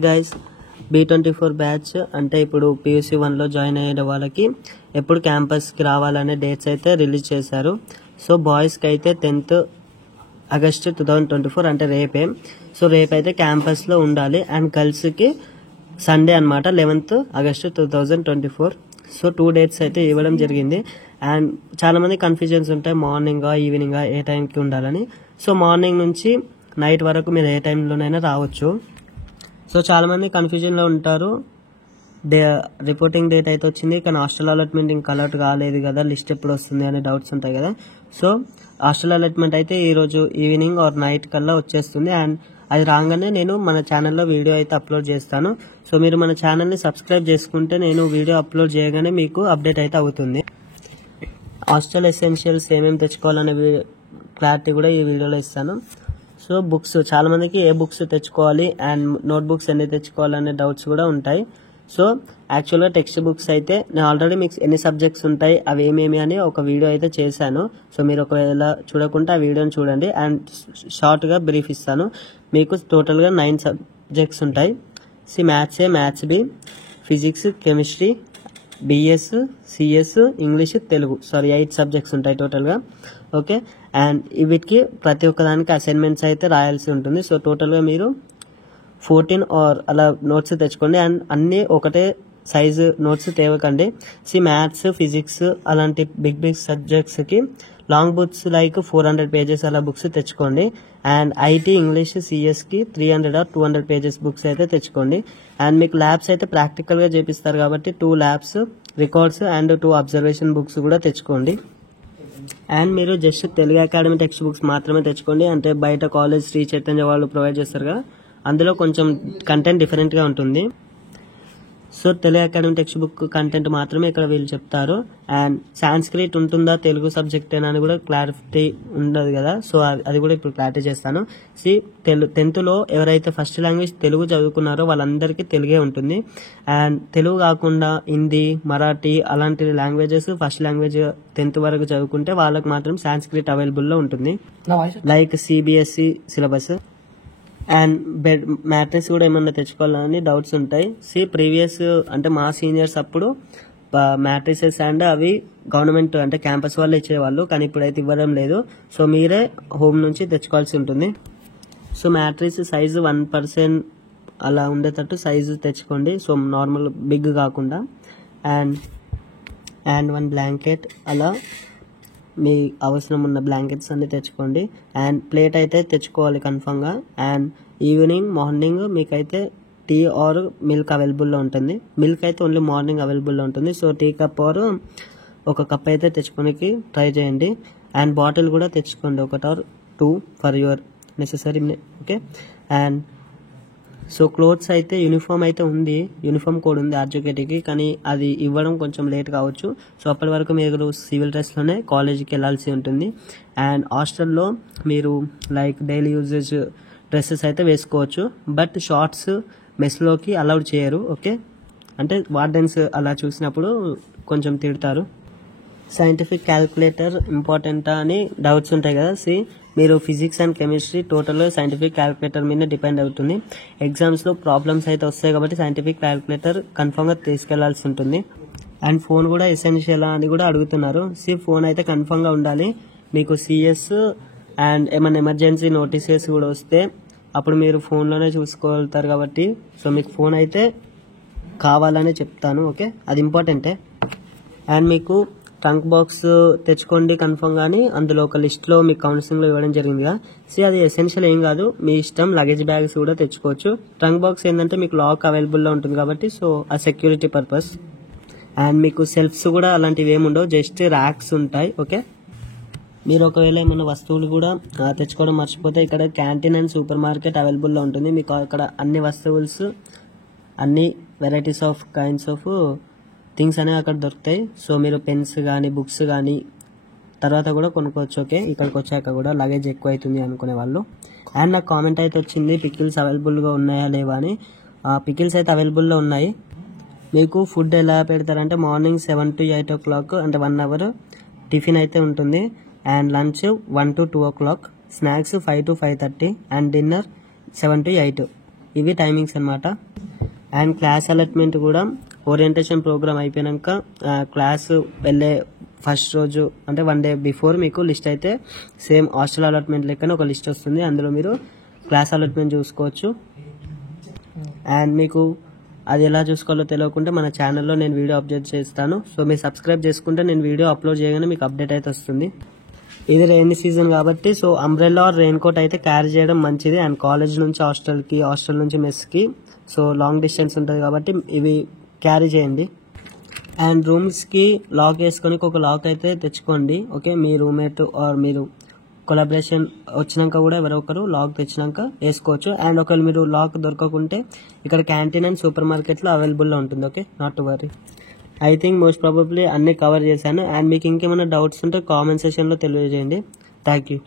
Guys B24 batch అంటే ఇప్పుడు PUC 1లో join అయ్యే వాళ్ళకి ఎప్పుడు క్యాంపస్కి రావాలనే డేట్స్ అయితే రిలీజ్ చేశారు. సో బాయ్స్కి అయితే 10th ఆగస్ట్ 2024 అంటే రేపే. సో రేపైతే క్యాంపస్లో ఉండాలి. అండ్ గర్ల్స్కి సండే అనమాట 11th ఆగస్ట్ 2024. సో 2 డేట్స్ అయితే ఇవ్వడం జరిగింది. అండ్ చాలామంది కన్ఫ్యూజన్స్ ఉంటాయి, మార్నింగా ఈవినింగా ఏ టైంకి ఉండాలని. సో మార్నింగ్ నుంచి నైట్ వరకు మీరు ఏ టైంలోనైనా రావచ్చు. సో చాలామంది కన్ఫ్యూజన్లో ఉంటారు, రిపోర్టింగ్ డేట్ అయితే వచ్చింది కానీ హాస్టల్ అలాట్మెంట్ ఇంకా అలర్ట్ కాలేదు కదా, లిస్ట్ ఎప్పుడు వస్తుంది అనే డౌట్స్ ఉంటాయి కదా. సో హాస్టల్ అలాట్మెంట్ అయితే ఈరోజు ఈవినింగ్ ఆర్ నైట్ కల్లా వచ్చేస్తుంది. అండ్ అది రాగానే నేను మన ఛానల్లో వీడియో అయితే అప్లోడ్ చేస్తాను. సో మీరు మన ఛానల్ని సబ్స్క్రైబ్ చేసుకుంటే నేను వీడియో అప్లోడ్ చేయగానే మీకు అప్డేట్ అయితే అవుతుంది. హాస్టల్ ఎసెన్షియల్స్ ఏమేమి తెచ్చుకోవాలనే క్లారిటీ కూడా ఈ వీడియోలో ఇస్తాను. సో బుక్స్ చాలామందికి ఏ బుక్స్ తెచ్చుకోవాలి అండ్ నోట్ బుక్స్ ఎన్ని తెచ్చుకోవాలనే డౌట్స్ కూడా ఉంటాయి. సో యాక్చువల్గా టెక్స్ట్ బుక్స్ అయితే నేను ఆల్రెడీ మీకు ఎన్ని సబ్జెక్ట్స్ ఉంటాయి అవి ఏమేమి అని ఒక వీడియో అయితే చేశాను. సో మీరు ఒకవేళ చూడకుంటే ఆ వీడియోని చూడండి. అండ్ షార్ట్గా బ్రీఫ్ ఇస్తాను. మీకు టోటల్గా 9 సబ్జెక్ట్స్ ఉంటాయి. Maths B, physics, chemistry, BS, CS, English, Telugu 8 subjects ఉంటాయి టోటల్గా. ఓకే, అండ్ వీటికి ప్రతి ఒక్కదానికి అసైన్మెంట్స్ అయితే రాయాల్సి ఉంటుంది. సో టోటల్గా మీరు 14 ఆర్ అలా నోట్స్ తెచ్చుకోండి. అండ్ అన్నీ ఒకటే సైజు నోట్స్ తేవకండి. మ్యాథ్స్, ఫిజిక్స్ అలాంటి బిగ్ సబ్జెక్ట్స్కి లాంగ్ బుక్స్ లైక్ 400 పేజెస్ అలా బుక్స్ తెచ్చుకోండి. అండ్ IT, ఇంగ్లీష్, CSకి 300 ఆర్ 200 పేజెస్ బుక్స్ అయితే తెచ్చుకోండి. అండ్ మీకు ల్యాబ్స్ అయితే ప్రాక్టికల్గా చేపిస్తారు కాబట్టి 2 labs, records and 2 observation books కూడా తెచ్చుకోండి. అండ్ మీరు just Telugu academy text books మాత్రమే తెచ్చుకోండి. అంటే బయట కాలేజ్ శ్రీ చైతన్య వాళ్ళు ప్రొవైడ్ చేస్తారు కదా, అందులో కొంచెం కంటెంట్ డిఫరెంట్గా ఉంటుంది. So Telugu academy text book content మాత్రమే ఇక్కడ వీళ్ళు చెప్తారు. అండ్ సాంస్క్రిట్ ఉంటుందా తెలుగు సబ్జెక్ట్ అని కూడా క్లారిటీ ఉండదు కదా, సో అది కూడా ఇప్పుడు క్లారిటీ చేస్తాను. 10th ఎవరైతే ఫస్ట్ లాంగ్వేజ్ తెలుగు చదువుకున్నారో వాళ్ళందరికీ తెలుగే ఉంటుంది. అండ్ తెలుగు కాకుండా హిందీ, మరాఠీ అలాంటి లాంగ్వేజెస్ ఫస్ట్ లాంగ్వేజ్ 10th వరకు చదువుకుంటే వాళ్ళకి మాత్రం సాంస్క్రిట్ అవైలబుల్లో ఉంటుంది, like CBSE syllabus. And matrix కూడా ఏమన్నా తెచ్చుకోవాలని డౌట్స్ ఉంటాయి. ప్రీవియస్ అంటే మా సీనియర్స్ అప్పుడు మ్యాట్రిసెస్ అండ్ అవి గవర్నమెంట్ అంటే క్యాంపస్ వాళ్ళు ఇచ్చేవాళ్ళు, కానీ ఇప్పుడైతే ఇవ్వడం లేదు. సో మీరే హోమ్ నుంచి తెచ్చుకోవాల్సి ఉంటుంది. సో మ్యాట్రిక్స్ సైజు 1% అలా ఉండేటట్టు సైజు తెచ్చుకోండి. సో నార్మల్ బిగ్ కాకుండా. అండ్ 1 బ్లాంకెట్ అలా మీ అవసరం ఉన్న బ్లాంకెట్స్ అన్ని తెచ్చుకోండి. అండ్ ప్లేట్ అయితే తెచ్చుకోవాలి కన్ఫామ్గా. అండ్ ఈవినింగ్, మార్నింగ్ మీకైతే టీ ఆర్ మిల్క్ అవైలబుల్లో ఉంటుంది. మిల్క్ అయితే ఓన్లీ మార్నింగ్ అవైలబుల్లో ఉంటుంది. సో టీ కప్ ఆర్ ఒక కప్ అయితే తెచ్చుకోనికి ట్రై చేయండి. అండ్ బాటిల్ కూడా తెచ్చుకోండి, 1 or 2 for your necessary. Okay, and so clothes అయితే యూనిఫామ్ అయితే ఉంది, యూనిఫామ్ కోడ్ ఉంది RJKTకి, కానీ అది ఇవ్వడం కొంచెం లేట్ కావచ్చు. సో అప్పటి వరకు మీరు సివిల్ డ్రెస్లోనే కాలేజీకి వెళ్ళాల్సి ఉంటుంది. అండ్ హాస్టల్లో మీరు లైక్ డైలీ యూజెస్ డ్రెస్సెస్ అయితే వేసుకోవచ్చు, బట్ షార్ట్స్ మెస్లోకి అలౌడ్ చేయరు. ఓకే, అంటే వార్డెన్స్ అలా చూసినప్పుడు కొంచెం తిడతారు. సైంటిఫిక్ క్యాల్కులేటర్ ఇంపార్టెంటా అని డౌట్స్ ఉంటాయి కదా. మీరు ఫిజిక్స్ అండ్ కెమిస్ట్రీ టోటల్గా సైంటిఫిక్ క్యాల్కులేటర్ మీద డిపెండ్ అవుతుంది. ఎగ్జామ్స్లో ప్రాబ్లమ్స్ అయితే వస్తాయి కాబట్టి సైంటిఫిక్ క్యాల్కులేటర్ కన్ఫామ్గా తీసుకెళ్లాల్సి ఉంటుంది. అండ్ ఫోన్ కూడా ఎసెన్షియల్ అని కూడా అడుగుతున్నారు. ఫోన్ అయితే కన్ఫామ్గా ఉండాలి. మీకు CS అండ్ ఏమైనా ఎమర్జెన్సీ నోటీసెస్ కూడా వస్తే అప్పుడు మీరు ఫోన్లోనే చూసుకోగలుగుతారు కాబట్టి సో మీకు ఫోన్ అయితే కావాలనే చెప్తాను. ఓకే, అది ఇంపార్టెంటే. అండ్ మీకు ట్రంక్ బాక్స్ తెచ్చుకోండి కన్ఫర్మ్ గానీ, అందులో ఒక లిస్ట్లో మీకు కౌన్సిలింగ్లో ఇవ్వడం జరిగింది కదా. అది ఎసెన్షియల్ ఏం కాదు, మీ ఇష్టం. లగేజ్ బ్యాగ్స్ కూడా తెచ్చుకోవచ్చు. ట్రంక్ బాక్స్ ఏంటంటే మీకు లాక్ అవైలబుల్లో ఉంటుంది కాబట్టి సో ఆ సెక్యూరిటీ పర్పస్. అండ్ మీకు సెల్ఫ్స్ కూడా అలాంటివి ఏమి ఉండవు, జస్ట్ ర్యాక్స్ ఉంటాయి. ఓకే, మీరు ఒకవేళ ఏమైనా వస్తువులు కూడా తెచ్చుకోవడం మర్చిపోతే ఇక్కడ క్యాంటీన్ అండ్ సూపర్ మార్కెట్ అవైలబుల్లో ఉంటుంది. మీకు అక్కడ అన్ని వస్తువులు, అన్ని varieties of kinds of things అనేవి అక్కడ దొరుకుతాయి. సో మీరు పెన్స్ కానీ బుక్స్ కానీ తర్వాత కూడా కొనుక్కోవచ్చు. ఓకే, ఇక్కడికి వచ్చాక కూడా లగేజ్ ఎక్కువ అవుతుంది అనుకునే వాళ్ళు. అండ్ నాకు కామెంట్ అయితే వచ్చింది పికిల్స్ అవైలబుల్గా ఉన్నాయా లేవా అని. పికిల్స్ అయితే అవైలబుల్లో ఉన్నాయి. మీకు ఫుడ్ ఎలా పెడతారంటే మార్నింగ్ 7 to 8 o'clock అంటే 1 hour టిఫిన్ అయితే ఉంటుంది. And lunch 1 to 2 o'clock, snacks 5 to 5:30 and dinner 7 to 8. ఇవి టైమింగ్స్ అనమాట. అండ్ క్లాస్ అలాట్మెంట్ కూడా ఓరియంటేషన్ ప్రోగ్రామ్ అయిపోయాక క్లాస్ వెళ్ళే ఫస్ట్ రోజు అంటే 1 day బిఫోర్ మీకు లిస్ట్ అయితే సేమ్ హాస్టల్ అలాట్మెంట్ లెక్కనే ఒక లిస్ట్ వస్తుంది. అందులో మీరు క్లాస్ అలాట్మెంట్ చూసుకోవచ్చు. అండ్ మీకు అది ఎలా చూసుకోవాలో తెలియకుంటే మన ఛానల్లో నేను వీడియో అప్డేట్ చేస్తాను. సో మీరు సబ్స్క్రైబ్ చేసుకుంటే నేను వీడియో అప్లోడ్ చేయగానే మీకు అప్డేట్ అయితే వస్తుంది. ఇది రెయినీ సీజన్ కాబట్టి so umbrella or raincoat అయితే క్యారీ చేయడం మంచిది. అండ్ కాలేజ్ నుంచి హాస్టల్కి, హాస్టల్ నుంచి మెస్కి సో లాంగ్ డిస్టెన్స్ ఉంటుంది కాబట్టి ఇవి క్యారీ చేయండి. అండ్ రూమ్స్కి లాక్ వేసుకొని ఒక లాక్ అయితే తెచ్చుకోండి. ఓకే, మీ రూమ్మేట్ ఆర్ మీరు కొలాబరేషన్ వచ్చినాక కూడా ఎవరో ఒకరు లాక్ తెచ్చినాక వేసుకోవచ్చు. అండ్ ఒకవేళ మీరు లాక్ దొరకకుంటే ఇక్కడ క్యాంటీన్ అండ్ సూపర్ మార్కెట్లో అవైలబుల్లో ఉంటుంది. Okay, not to worry. I think most probably అన్ని కవర్ చేశాను. అండ్ మీకు ఇంకేమైనా డౌట్స్ ఉంటే కామెంట్ సెక్షన్లో తెలియజేయండి. Thank you.